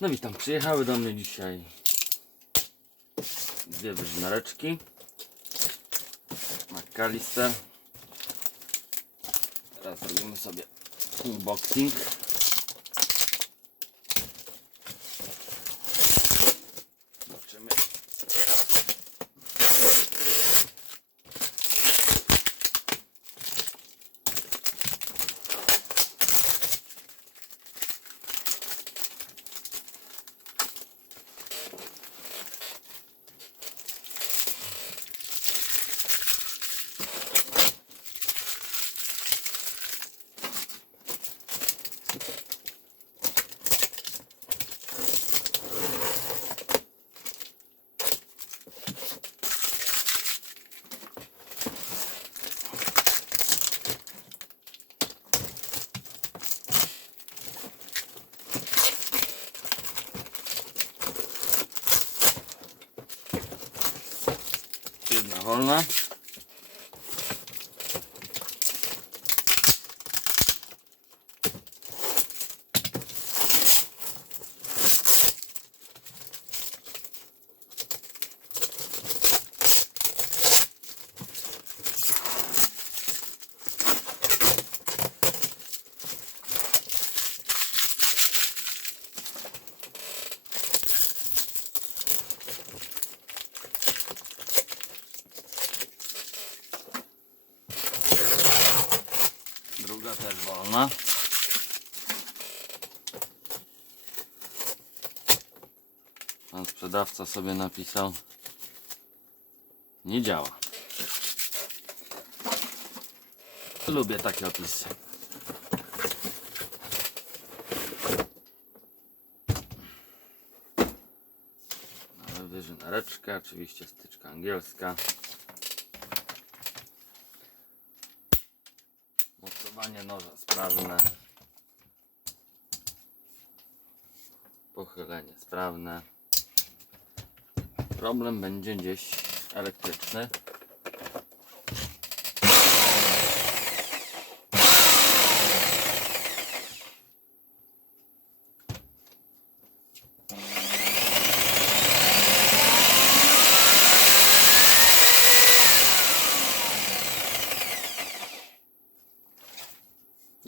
No witam, przyjechały do mnie dzisiaj dwie wyżynareczki. McAllister. Teraz robimy sobie unboxing вона Druga też wolna. Pan sprzedawca sobie napisał Nie działa. Lubię takie opisy. Mamy wyżynareczkę, oczywiście styczka angielska. Mocowanie noża sprawne. Pochylenie sprawne. Problem będzie gdzieś elektryczny.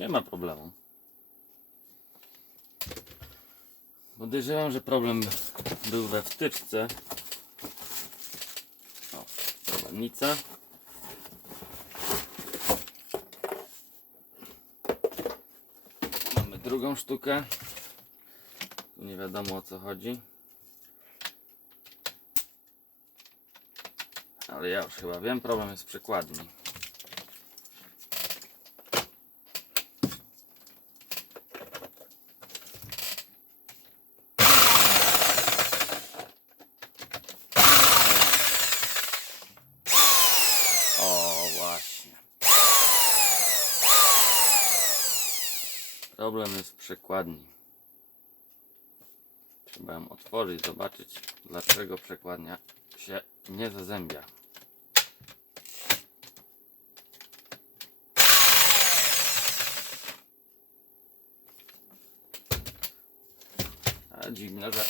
Nie ma problemu. Podejrzewam, że problem był we wtyczce. O, prowadnica. Mamy drugą sztukę. Tu nie wiadomo o co chodzi. Ale ja już chyba wiem, problem jest w przekładni. O, właśnie. Problem jest w przekładni. Trzeba ją otworzyć, zobaczyć dlaczego przekładnia się nie zazębia. A dziwne, że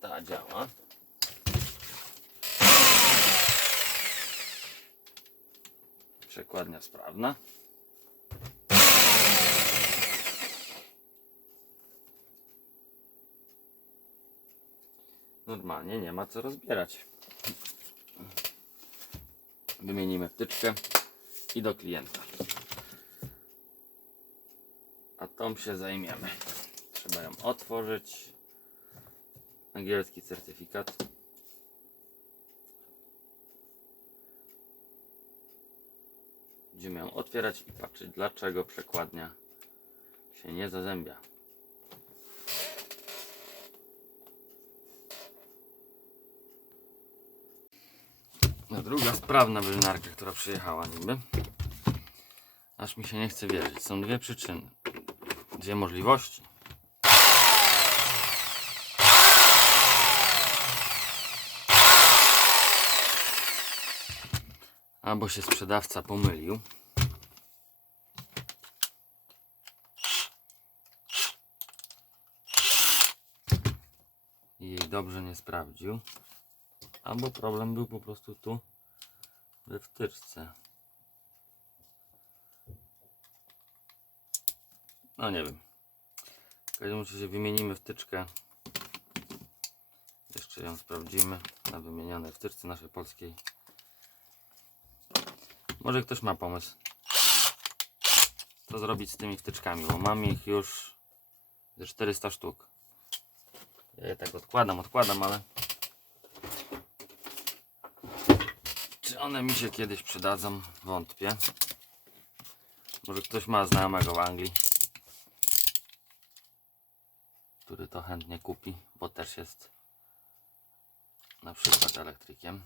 ta działa. Przekładnia sprawna. Normalnie nie ma co rozbierać. Wymienimy wtyczkę i do klienta. A tą się zajmiemy. Trzeba ją otworzyć. Angielski certyfikat. Będziemy ją otwierać i patrzeć dlaczego przekładnia się nie zazębia. Druga sprawna wylnarka, która przyjechała niby. Aż mi się nie chce wierzyć. Są dwie przyczyny. Dwie możliwości. Albo się sprzedawca pomylił. i jej dobrze nie sprawdził. Albo problem był po prostu tu we wtyczce. No nie wiem. W każdym razie wymienimy wtyczkę. Jeszcze ją sprawdzimy na wymienionej wtyczce naszej polskiej. Może ktoś ma pomysł, co zrobić z tymi wtyczkami, bo mam ich już ze 400 sztuk. Ja je tak odkładam, odkładam, ale one mi się kiedyś przydadzą? Wątpię. Może ktoś ma znajomego w Anglii, który to chętnie kupi, bo też jest na przykład elektrykiem.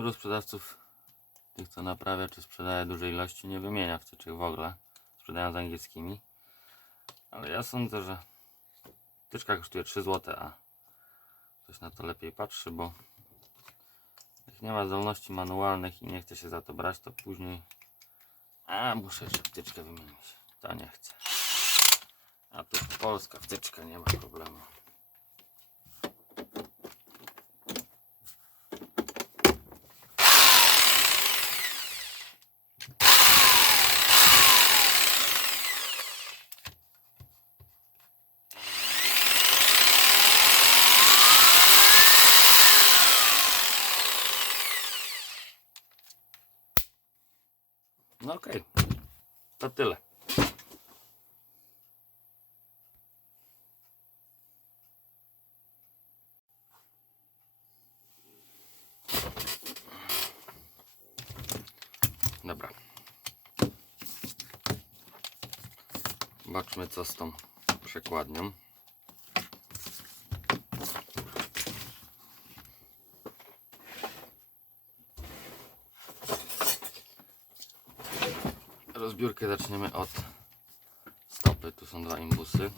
Dużo sprzedawców, tych co naprawia czy sprzedaje duże ilości, nie wymienia wtyczek w ogóle. Sprzedają z angielskimi. Ale ja sądzę, że wtyczka kosztuje 3 zł, a ktoś na to lepiej patrzy, bo jak nie ma zdolności manualnych i nie chce się za to brać, to później a muszę jeszcze wtyczkę wymienić. To nie chcę. A tu polska wtyczka, nie ma problemu. No okej. To tyle. Dobra. Zobaczmy co z tą przekładnią. Rozbiórkę zaczniemy od stopy. Tu są dwa imbusy.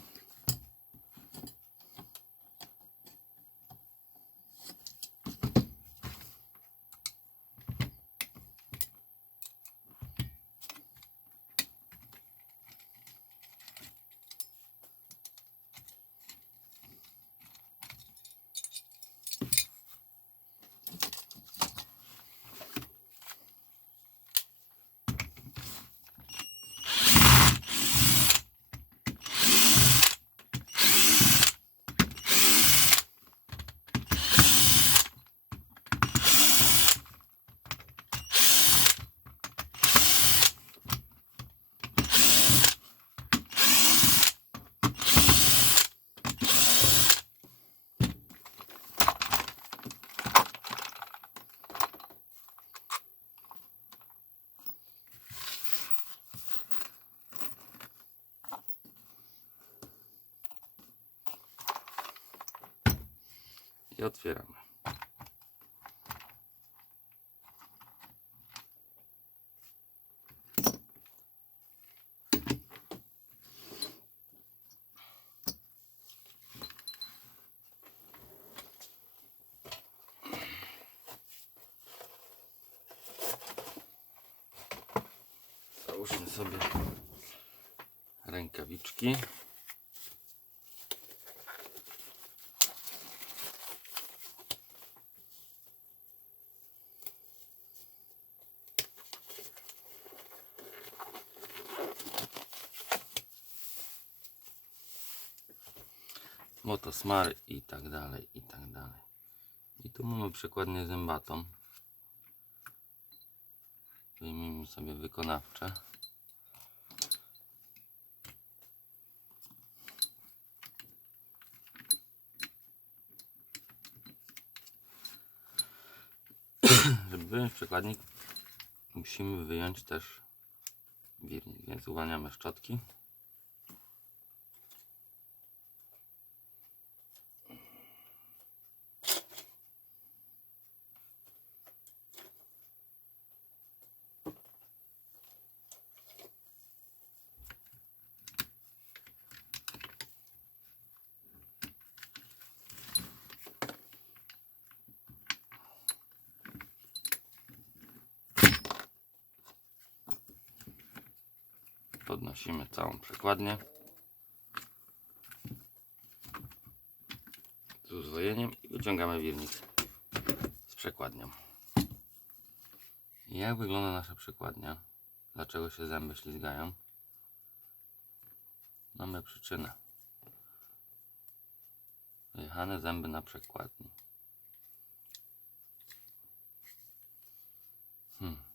Otwieramy. Załóżmy sobie rękawiczki. Motosmar i tak dalej, i tak dalej. I tu mamy przykładnie zębatą. Wyjmijmy sobie wykonawcze. Żeby wyjąć przekładnik, musimy wyjąć też wirnik, więc uwalniamy szczotki. Całą przekładnię. Z uzwojeniem i wyciągamy wirnik z przekładnią. Jak wygląda nasza przekładnia? Dlaczego się zęby ślizgają? Mamy przyczynę. Wyjechane zęby na przekładni. Hmm.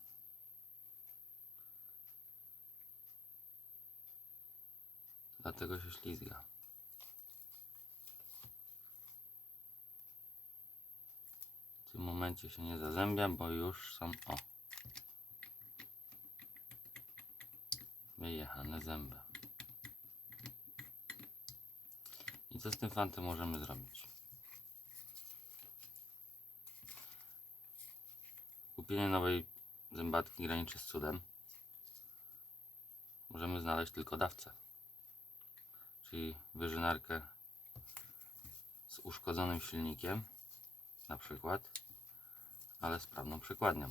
Dlatego się ślizga. W tym momencie się nie zazębia, bo już są o wyjechane zęby. I co z tym fantem możemy zrobić? Kupienie nowej zębatki graniczy z cudem. Możemy znaleźć tylko dawcę czyli wyżynarkę z uszkodzonym silnikiem, na przykład, ale sprawną przekładnią.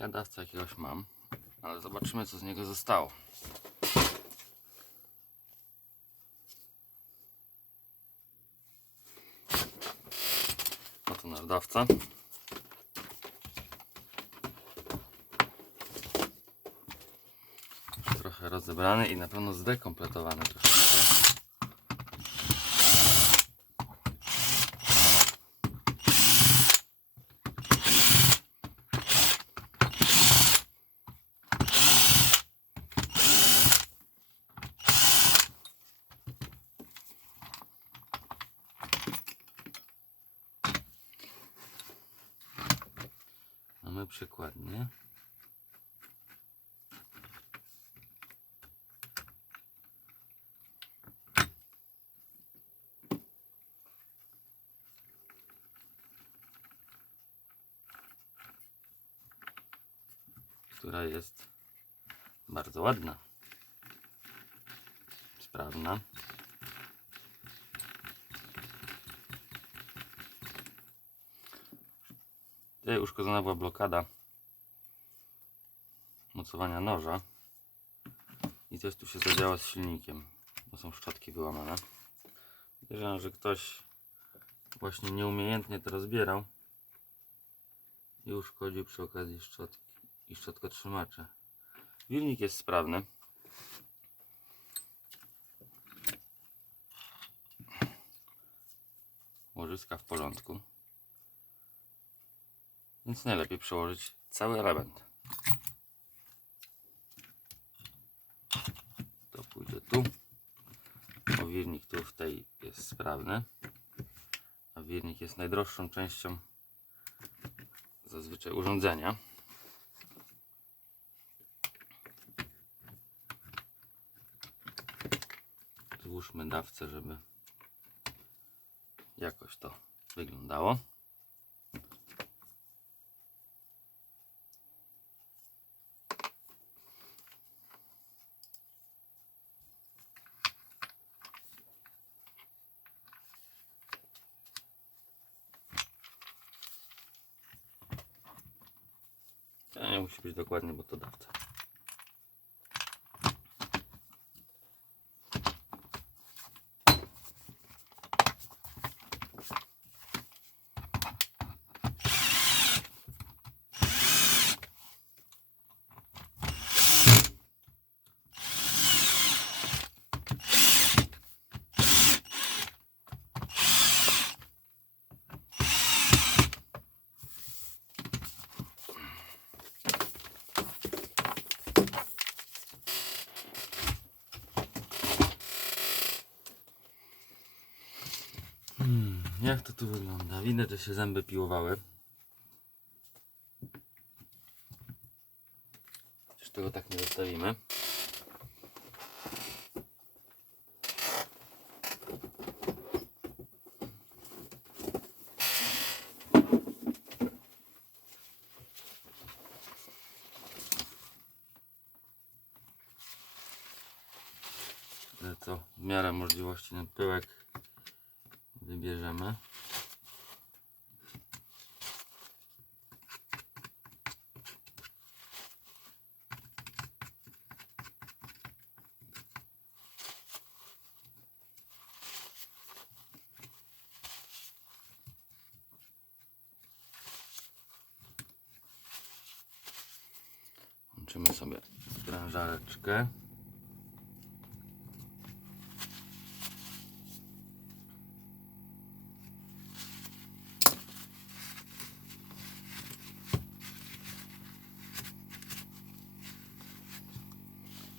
Ja dawcę jakiegoś mam, ale zobaczymy co z niego zostało. Oto nasz dawca. Trochę rozebrany i na pewno zdekompletowany troszeczkę. Mamy przykładnie. Która jest bardzo ładna. Sprawna. Tutaj uszkodzona była blokada mocowania noża i coś tu się zadziało z silnikiem, bo są szczotki wyłamane. Podejrzewam, że ktoś właśnie nieumiejętnie to rozbierał i uszkodził przy okazji szczotki i szczotkotrzymacze. Wilnik jest sprawny. Łożyska w porządku. Więc najlepiej przełożyć cały element. To pójdzie tu. Wirnik tu w tej jest sprawny. A wirnik jest najdroższą częścią zazwyczaj urządzenia. Złóżmy dawcę, żeby jakoś to wyglądało. Musi być dokładnie, bo to dawca. Widać, że się zęby piłowały. Przecież tego tak nie zostawimy. To w miarę możliwości ten pyłek wybierzemy. Włączymy sobie sprężareczkę.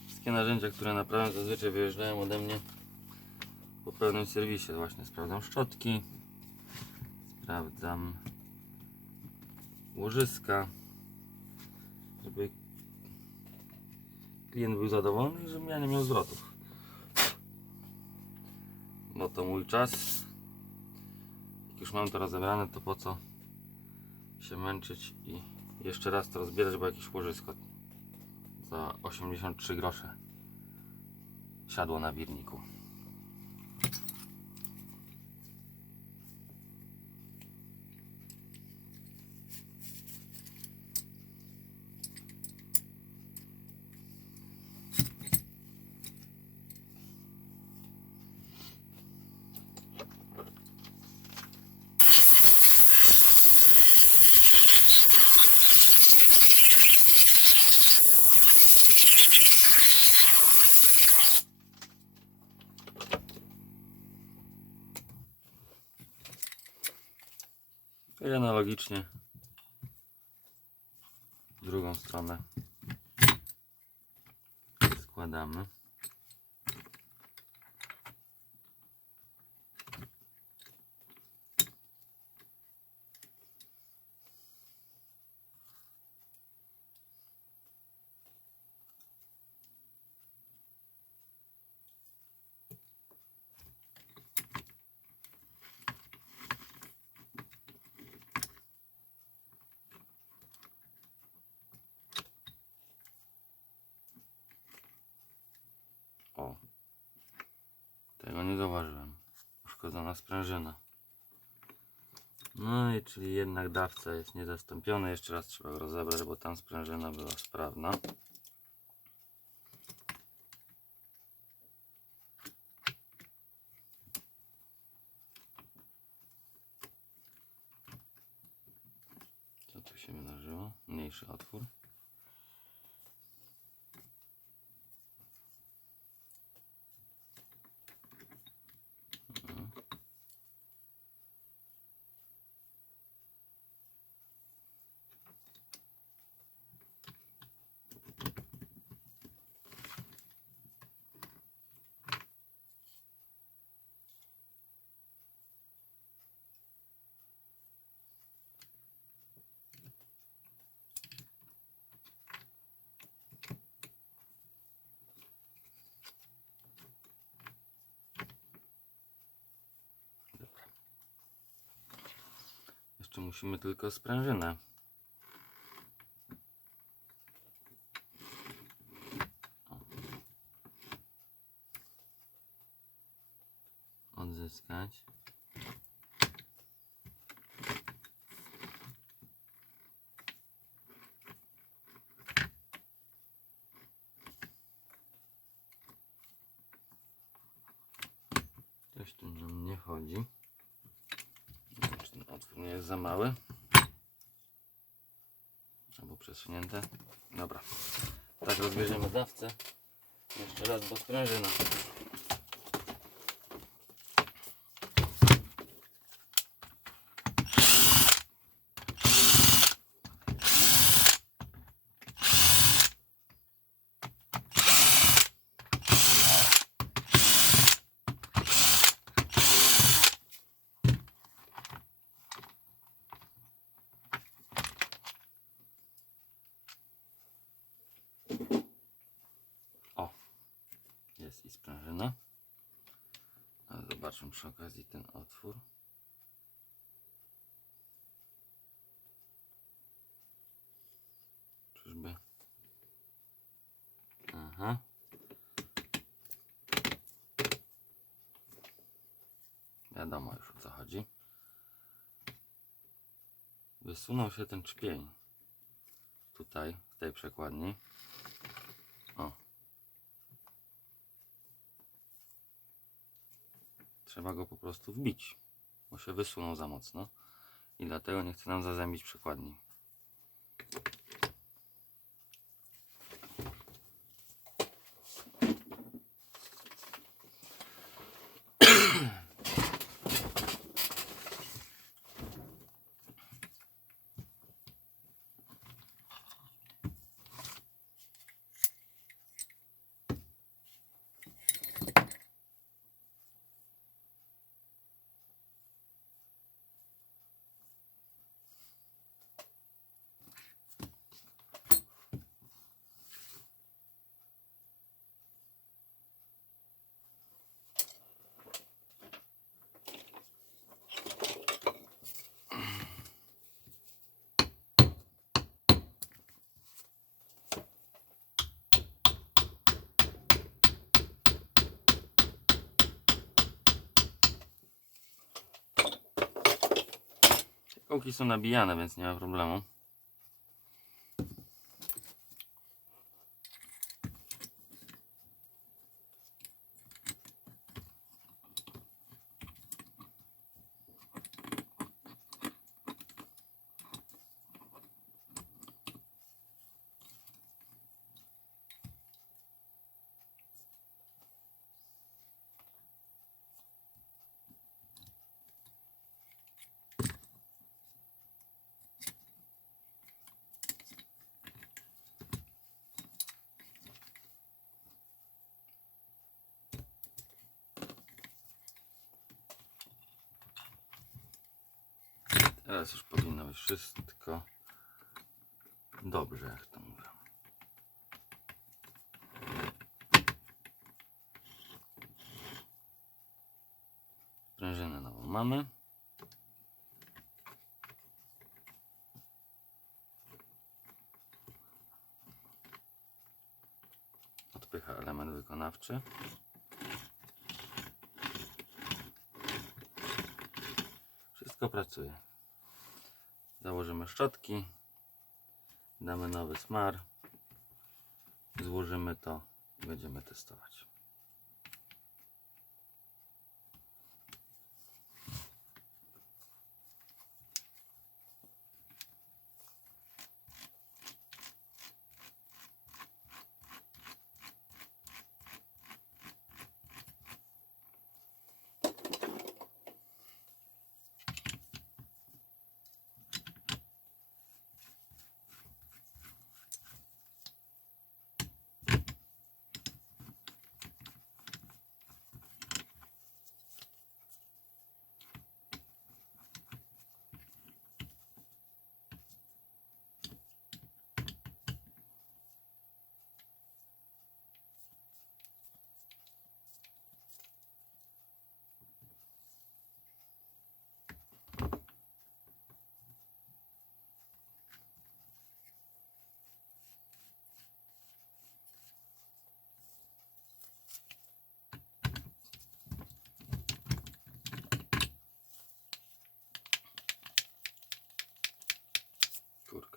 Wszystkie narzędzia, które naprawiam zazwyczaj wyjeżdżają ode mnie po pełnym serwisie. Właśnie sprawdzam szczotki, sprawdzam łożyska, żeby klient był zadowolony i żebym ja nie miał zwrotów. No to mój czas. Jak już mam to rozebrane, to po co się męczyć i jeszcze raz to rozbierać, bo jakieś łożysko za 83 grosze siadło na wirniku. I analogicznie w drugą stronę składamy. O. Tego nie zauważyłem. Uszkodzona sprężyna. No i czyli jednak dawca jest niezastąpiony. Jeszcze raz trzeba go rozebrać, bo tam sprężyna była sprawna. Co tu się wydarzyło? Mniejszy otwór. Jeszcze musimy tylko sprężynę. O. Odzyskać. Coś tu nam nie chodzi. Czy ten otwór nie jest za mały? Dobra. Tak rozbierzemy dawcę. Jeszcze raz, bo sprężyna. Zobaczmy przy okazji ten otwór. Czyżby? Aha. Wiadomo już o co chodzi. Wysunął się ten czpień. Tutaj, w tej przekładni. Trzeba go po prostu wbić, bo się wysunął za mocno i dlatego nie chce nam zazębić przekładni. Kołki są nabijane, więc nie ma problemu. Teraz już powinno być wszystko dobrze, jak to mówię. Sprężynę nową mamy. Odpycha element wykonawczy. Wszystko pracuje. Założymy szczotki, damy nowy smar, złożymy to i będziemy testować.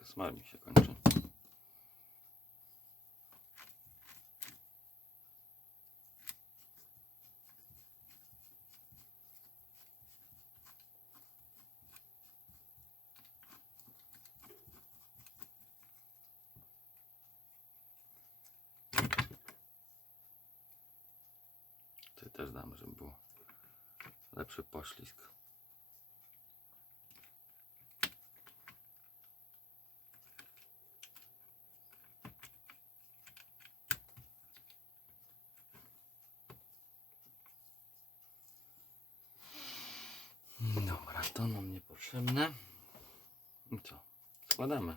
Smar mi się kończy. Tutaj też damy, żeby był lepszy poślizg. zakładamy.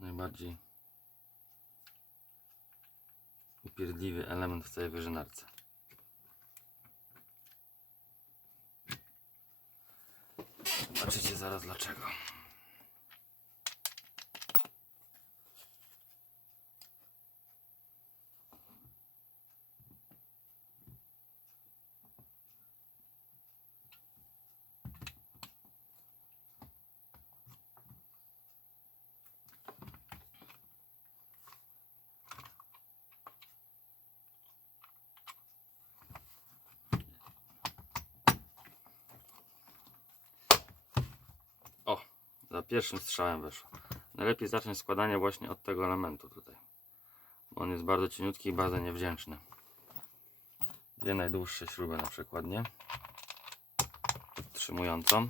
najbardziej upierdliwy element w całej wyżynarce. Zaraz dlaczego. O, za pierwszym strzałem weszło. Najlepiej zacząć składanie właśnie od tego elementu tutaj. Bo on jest bardzo cieniutki i bardzo niewdzięczny. Dwie najdłuższe śruby na przykład, nie? Podtrzymującą.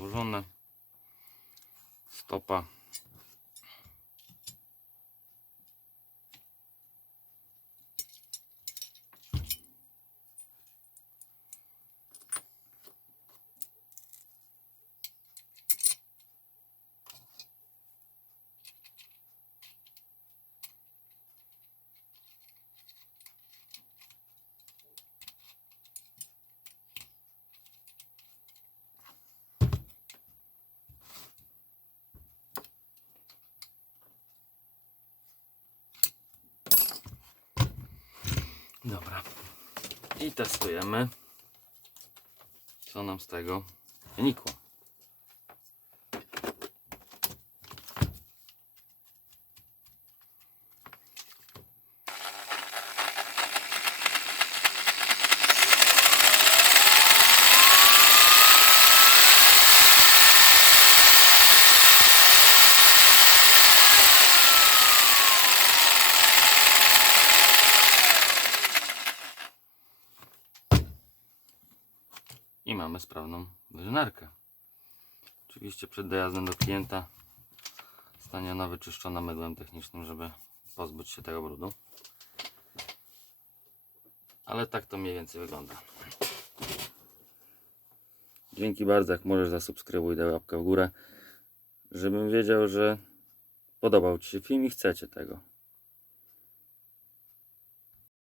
To mamy złożone. Stopa. Dobra. I testujemy, co nam z tego wynikło. I mamy sprawną wyżynarkę. Oczywiście przed dojazdem do klienta stanie ona wyczyszczona mydłem technicznym, żeby pozbyć się tego brudu. Ale tak to mniej więcej wygląda. Dzięki bardzo, jak możesz zasubskrybuj, daj łapkę w górę, żebym wiedział, że podobał Ci się film i chcecie tego.